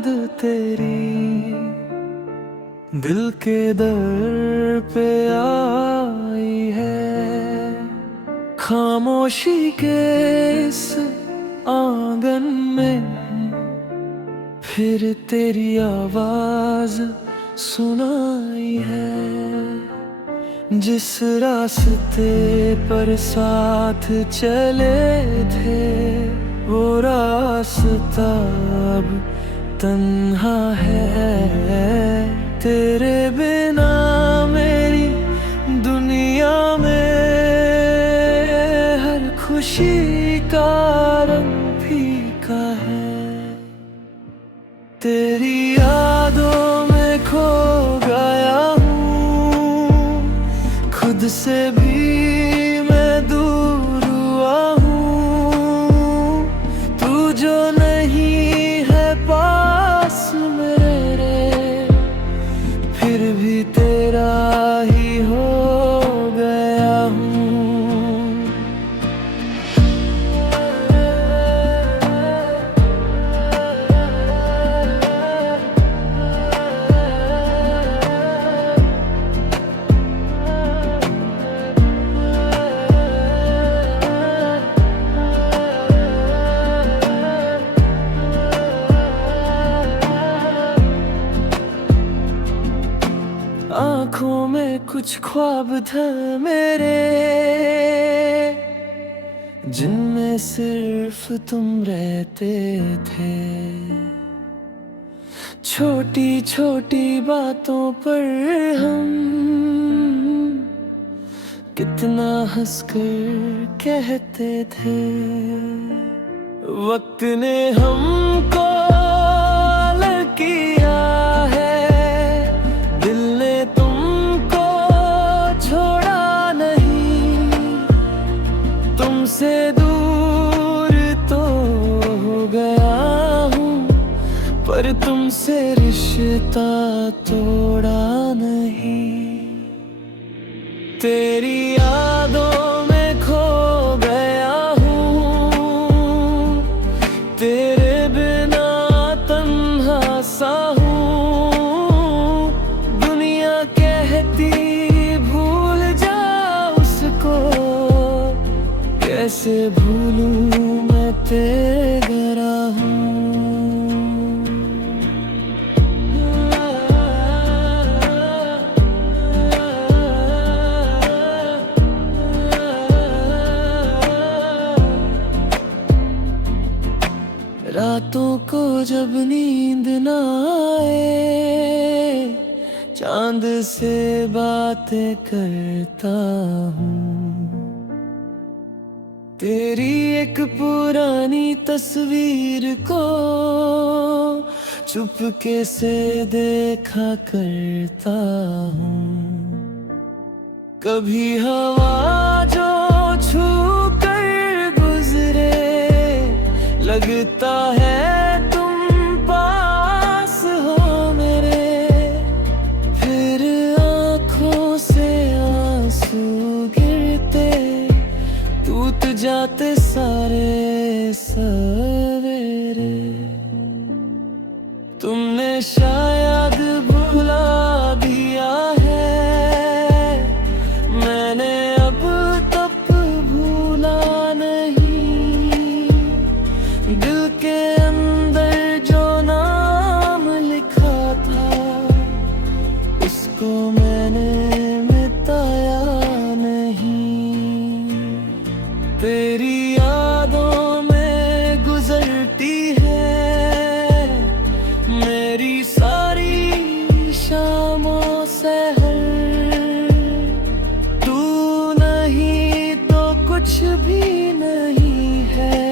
याद तेरी दिल के दर पे आई है। खामोशी के इस आंगन में फिर तेरी आवाज सुनाई है। जिस रास्ते पर साथ चले थे वो रास्ता अब तन्हा है। तेरे बिना मेरी दुनिया में हर खुशी का रंग फीका है। तेरी यादों में खो गया हूँ, खुद से भी मैं दूर हुआ हूँ। तू जो नहीं है पास मेरे, फिर भी तेरा ही हो गया हूँ। आँखों में कुछ ख्वाब थे मेरे, जिनमें सिर्फ तुम रहते थे। छोटी छोटी बातों पर हम कितना हंसकर कहते थे। वक्त ने हमको अलग किया है, दिल ने तुमको छोड़ा नहीं। तुमसे दूर तो हो गया हूँ, पर तुमसे रिश्ता तोड़ा नहीं। तेरी यादों में खो गया हूँ, तेरे बिना तन्हा सा हूँ। दुनिया कहती भूल जा उसको, कैसे भूलूं मैं तेरा हूँ। रातों को जब नींद ना आए, चांद से बातें करता हूँ। तेरी एक पुरानी तस्वीर को चुपके से देखा करता हूँ। कभी हवा जो छू कर गुजरे, लगता है तुम पास हो मेरे। फिर आँखों से आंसू गिरते, टूट जाते सारे सवेरे। तुमने शायद भुला दिया है, मैंने अब तक भूला नहीं। दिल के अंदर जो नाम लिखा था, उसको मैंने मिटाया नहीं। तेरी यादों में गुजरती है मेरी सारी शामों सहर। तू नहीं तो कुछ भी नहीं है,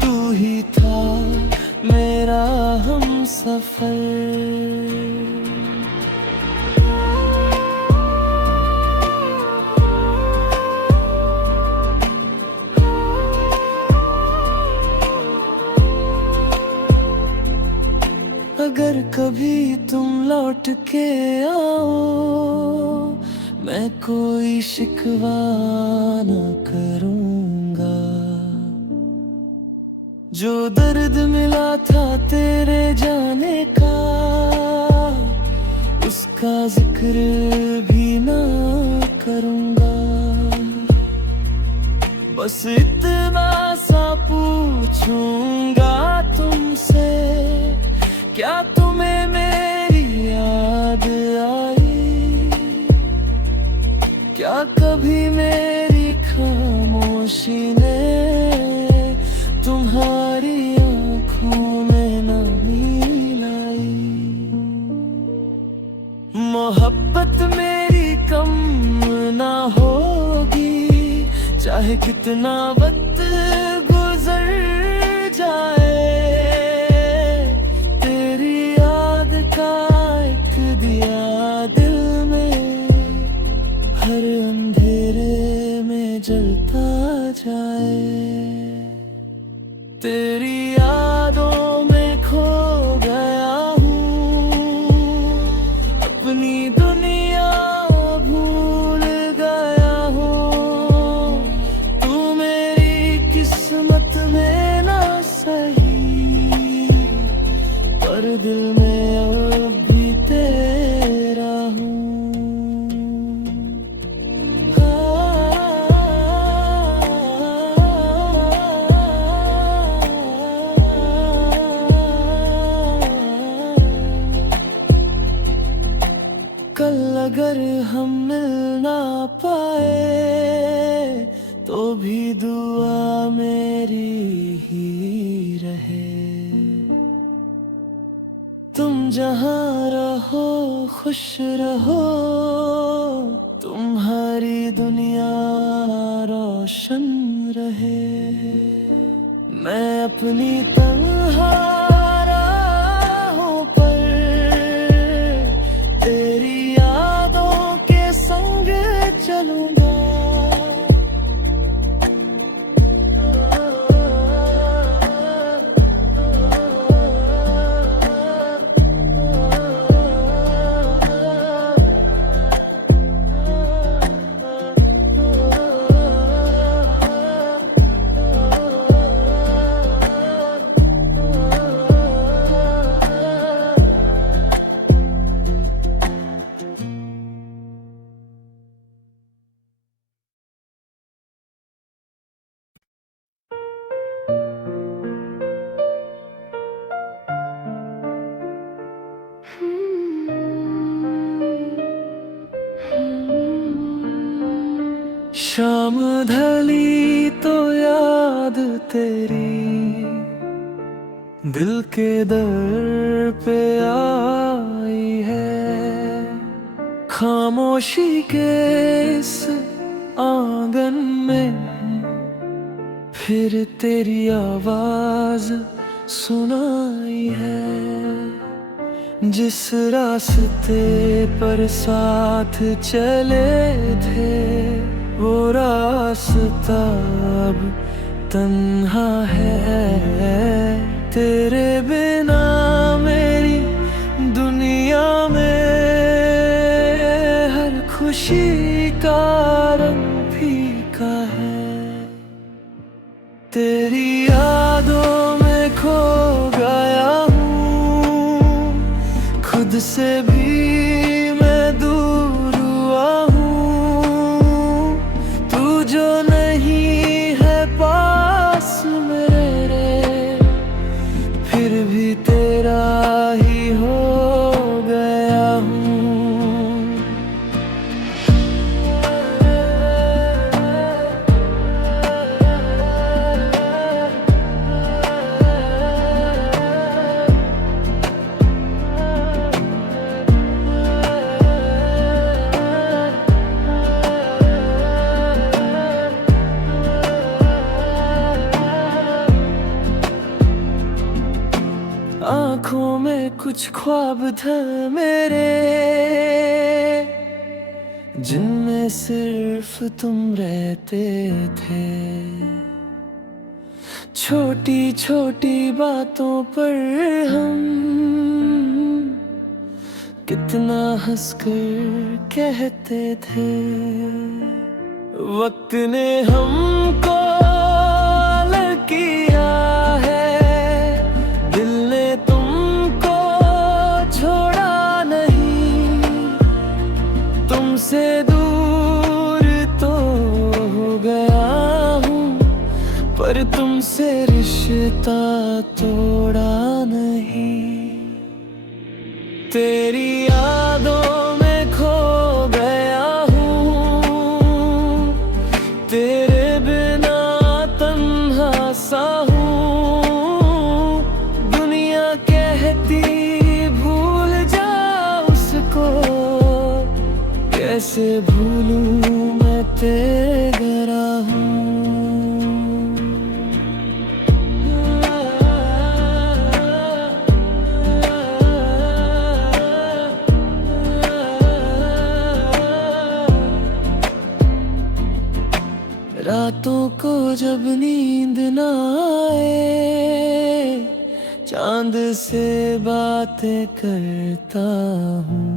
तू ही था मेरा हमसफर। अगर कभी तुम लौट के आओ, मैं कोई शिकवा न करूँगा। जो दर्द मिला था तेरे जाने का, उसका जिक्र भी ना करूँगा। बस इतना सा पूछूंगा तुमसे, क्या तुम्हें मेरी याद आई? क्या कभी मेरी खामोशी ने तुम्हारी आँखों में नमी लाई? मोहब्बत मेरी कम ना होगी, चाहे कितना वक्त गुजर जाए। तेरी याद का एक दिया दिल में हर अंधेरे में जलता जाए। तेरी यादों में खो गया हूँ, अपनी दुनिया भूल गया हूँ। तू मेरी किस्मत में ना सही, पर दिल में अब भी तेरा हूँ। कल अगर हम मिल ना पाए, तो भी दुआ मेरी ही रहे। तुम जहाँ रहो खुश रहो, तुम्हारी दुनिया रोशन रहे। मैं अपनी तन्हा राहों पर तेरी यादों के संग चलूंगा। शाम ढली तो याद तेरी दिल के दर पे आई है। खामोशी के इस आंगन में फिर तेरी आवाज सुनाई है। जिस रास्ते पर साथ चले थे, वो रास्ता अब तन्हा है। तेरे बिना मेरी दुनिया में हर खुशी का रंग फीका है। तेरी यादों में खो गया हूँ, खुद से भी मैं दूर हुआ हूँ। तू जो नहीं है पास मेरे, फिर भी तेरा ही हो गया हूँ। आँखों में कुछ ख्वाब थे मेरे, जिनमें सिर्फ तुम रहते थे। छोटी छोटी बातों पर हम कितना हंसकर कहते थे। वक्त ने हमको अलग किया है, दिल पर तुमसे रिश्ता तोड़ा नहीं। तेरी यादों में खो गया हूँ, तेरे बिना तन्हा सा हूँ। दुनिया कहती भूल जा उसको, कैसे भूलूं मैं तेरा हूँ। रातों को जब नींद न आए, चांद से बातें करता हूँ।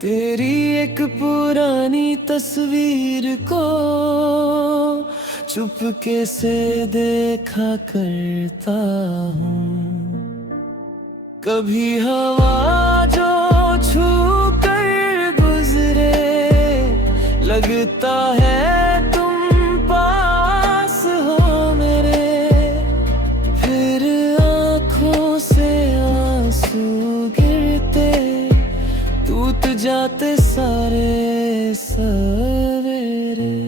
तेरी एक पुरानी तस्वीर को चुपके से देखा करता हूँ। कभी हवा जो छू कर गुजरे, लगता है तुम पास हो मेरे। फिर आँखों से आंसू गिरते, टूट जाते सारे सवेरे।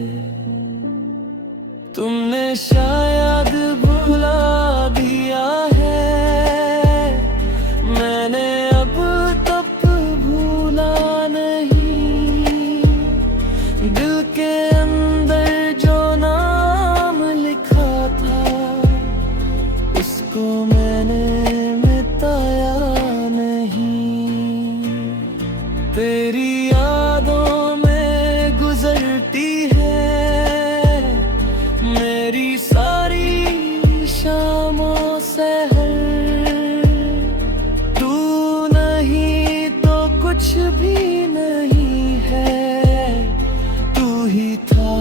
तुमने शायद भुला दिया है, मैंने अब तक भूला नहीं। दिल के अंदर जो नाम लिखा था, उसको मैंने मिटाया नहीं। तेरी यादों में गुजरती है मेरी सारी शामों सहर। तू नहीं तो कुछ भी नहीं है, तू ही था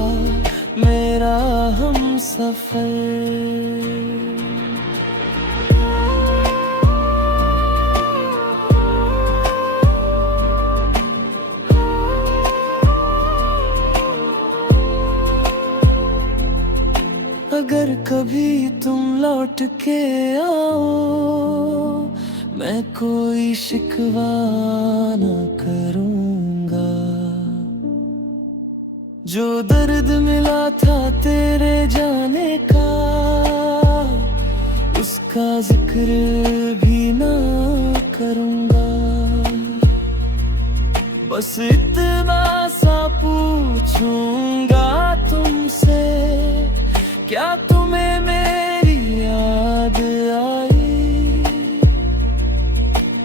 मेरा हमसफर। अगर कभी तुम लौट के आओ, मैं कोई शिकवा न करूँगा। जो दर्द मिला था तेरे जाने का, उसका जिक्र भी ना करूँगा। बस इतना सा पूछूंगा तुमसे, क्या तुम्हें मेरी याद आई?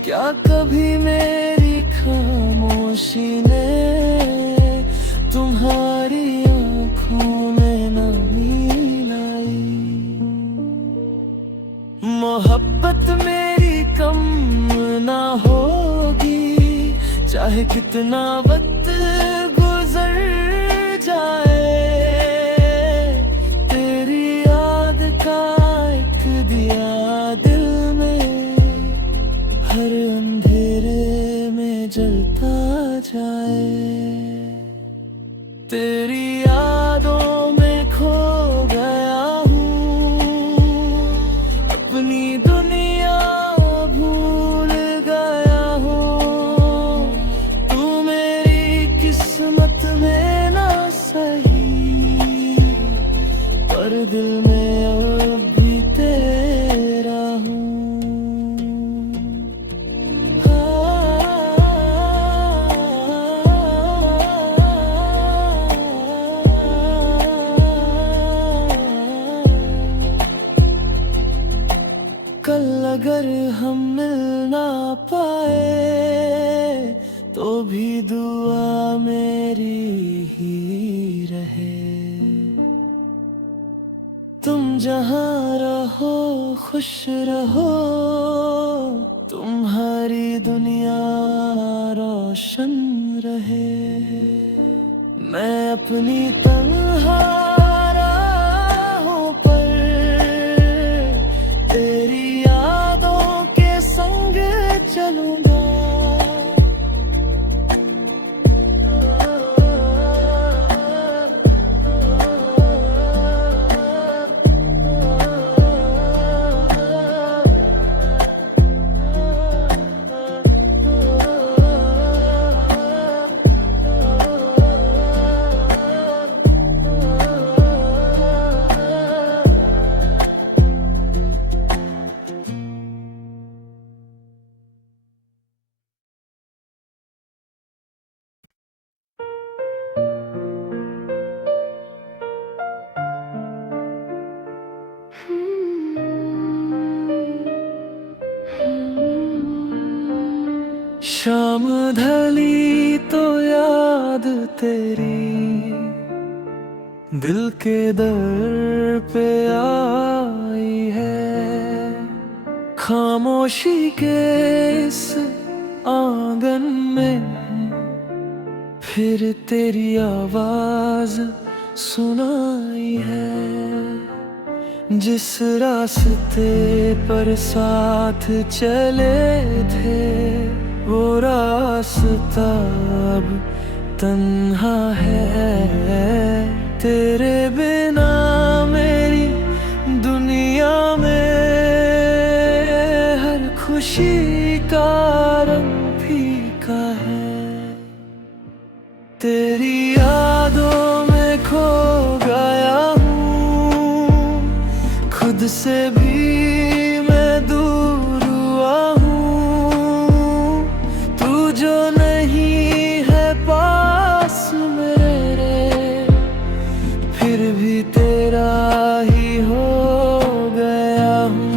क्या कभी मेरी खामोशी ने तुम्हारी आँखों में नमी लाई? मोहब्बत मेरी कम ना होगी, चाहे कितना वक्त गुजर जाए। दिल में हर अंधेरे में जलता जाए। तेरी यादों में खो गया हूँ, अपनी दुनिया भूल गया हूँ। तू मेरी किस्मत में ना सही, पर दिल में अब भी तेरा हूँ। कल अगर हम मिल ना पाए, तो भी दुआ मेरी ही रहे। तुम जहाँ रहो खुश रहो, तुम्हारी दुनिया रोशन रहे। मैं अपनी तन्हा राहों पर तेरी यादों के संग चलूंगा। शाम ढली तो याद तेरी दिल के दर पे आई है। खामोशी के इस आंगन में फिर तेरी आवाज सुनाई है। जिस रास्ते पर साथ चले थे वो रास्ता अब तन्हा है। तेरे बिना मेरी दुनिया में हर खुशी का रंग फीका है। तेरी यादों में खो गया हूँ, खुद से भी मैं दूर हुआ हूँ। तू जो नहीं है पास मेरे, फिर भी तेरा ही हो गया हूँ।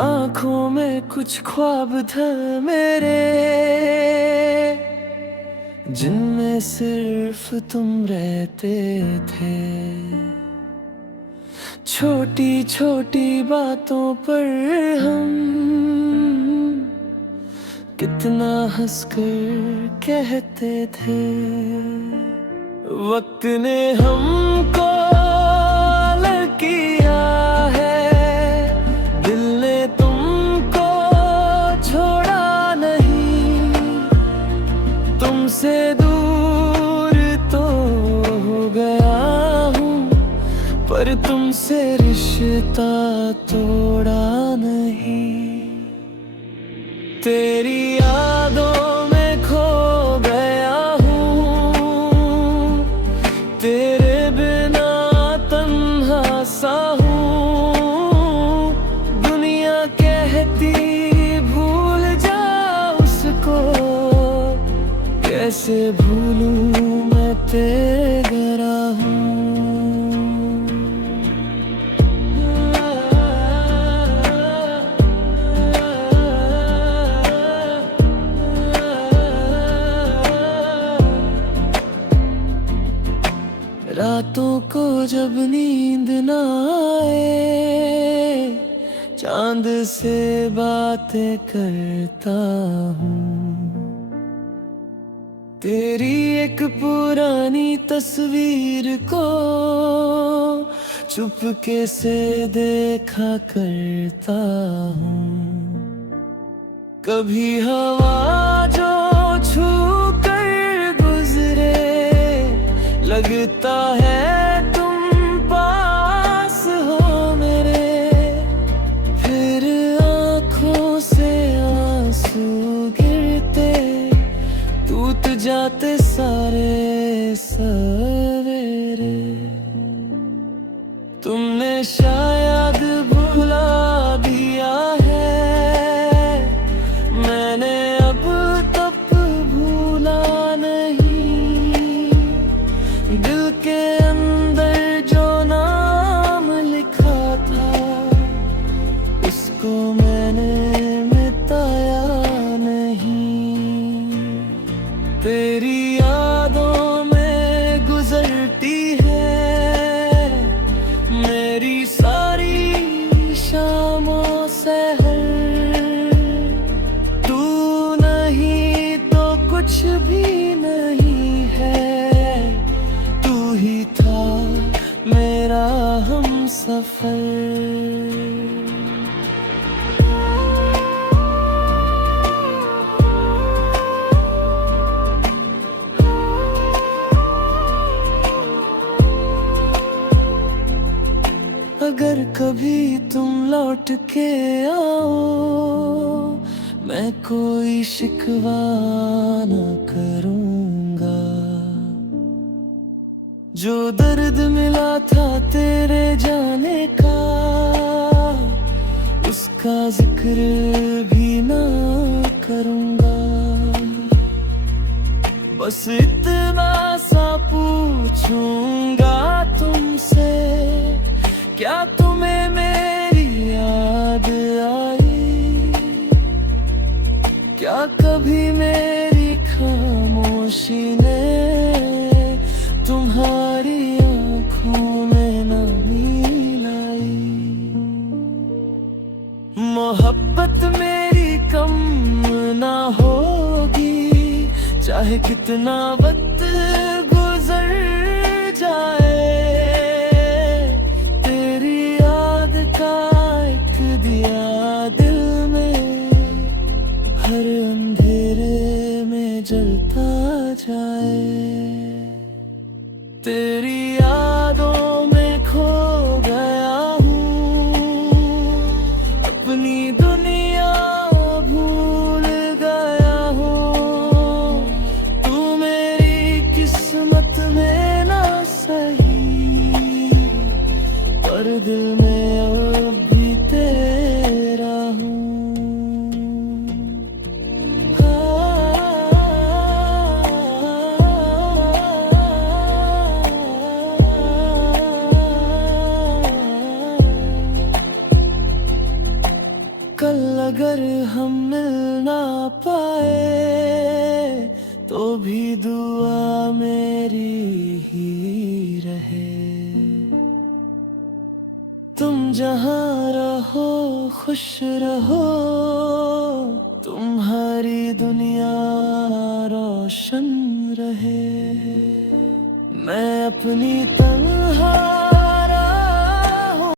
आँखों में कुछ ख्वाब थे मेरे, जिनमें सिर्फ तुम रहते थे। छोटी छोटी बातों पर हम कितना हंसकर कहते थे। वक्त ने हमको अलग किया है, दिल ने तुमको छोड़ा नहीं। तुमसे दूर तो हो गया हूँ, पर तुमसे रिश्ता तोड़ा नहीं। तेरी यादों में खो गया हूँ, तेरे बिना तन्हा सा हूँ। दुनिया कहती भूल जा उसको, कैसे भूलूं मैं तेरा हूँ। रातों को जब नींद न आए, चांद से बातें करता हूँ। तेरी एक पुरानी तस्वीर को चुपके से देखा करता हूँ। कभी हवा जो छू कर गुजरे, लगता है तुम पास हो मेरे। फिर आँखों से आंसू गिरते, टूट जाते सारे सवेरे। तुमने शायद भुला दिया है, मैंने अब तक भूला नहीं। दिल के अंदर जो नाम लिखा था, उसको मैंने मिटाया नहीं। तेरी यादों में गुजरती है मेरी सारी शामों सहर। तू नहीं तो कुछ भी नहीं है, तू ही था मेरा हमसफर। अगर कभी तुम लौट के आओ, मैं कोई शिकवा न करूँगा। जो दर्द मिला था तेरे जाने का, उसका जिक्र भी ना करूंगा। बस इतना सा पूछूंगा तुमसे, क्या तुम्हें मेरी याद आई? क्या कभी मेरी खामोशी ने तुम्हारी आंखों में नमी लाई? मोहब्बत मेरी कम ना होगी, चाहे कितना वक्त गुजर जाए। तेरी याद का एक दिया दिल में हर अंधेरे में जलता जाए। तेरी यादों में खो गया हूँ, अपनी दुनिया भूल गया हूँ। तू मेरी किस्मत में ना सही, पर दिल में अब भी तेरा हूँ। कल अगर हम मिल ना पाए, तो भी दुआ मेरी ही रहे। तुम जहाँ रहो खुश रहो, तुम्हारी दुनिया रोशन रहे। मैं अपनी तन्हाई